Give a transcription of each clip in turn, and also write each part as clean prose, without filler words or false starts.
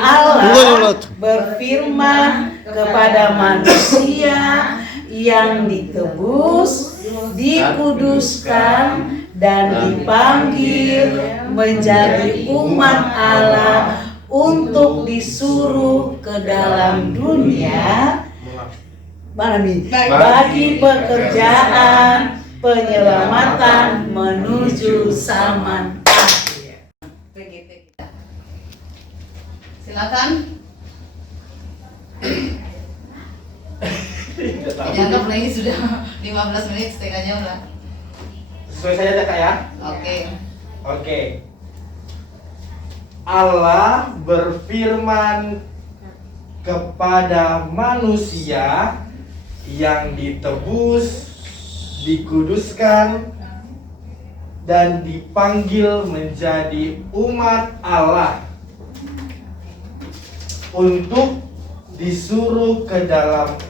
Allah berfirman kepada manusia yang ditebus, dikuduskan, dan dipanggil menjadi umat Allah untuk disuruh ke dalam dunia bagi pekerjaan penyelamatan menuju zaman akhir. Silakan. Dianggap lagi sudah 15 menit, setengah jam lah. Sesuai saja Kak ya. Oke. Allah berfirman kepada manusia yang ditebus, dikuduskan, dan dipanggil menjadi umat Allah untuk disuruh ke dalam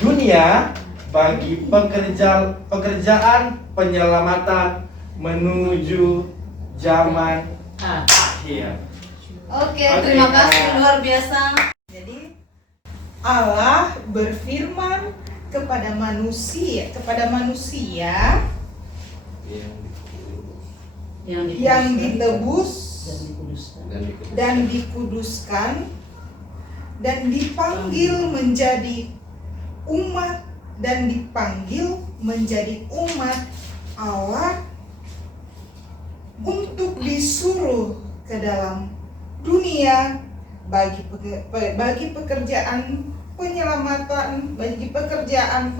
dunia bagi pekerjaan penyelamatan menuju zaman akhir. Oke, terima kasih, luar biasa. Jadi Allah berfirman kepada manusia yang ditebus dan dikuduskan dan dipanggil menjadi umat Allah untuk disuruh ke dalam dunia bagi pekerjaan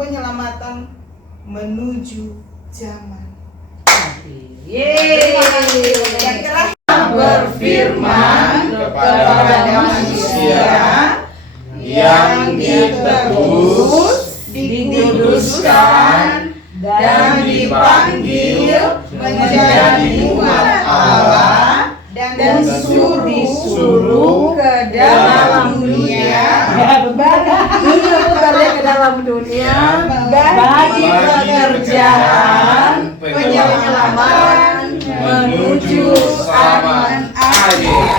penyelamatan menuju zaman. Yang terakhir Berfirman kepada manusia yang ditebus, dikuduskan, dan dipanggil menjadi umat Allah dan disuruh ke dalam dunia bagi pekerjaan penyelamatan menuju zaman akhir.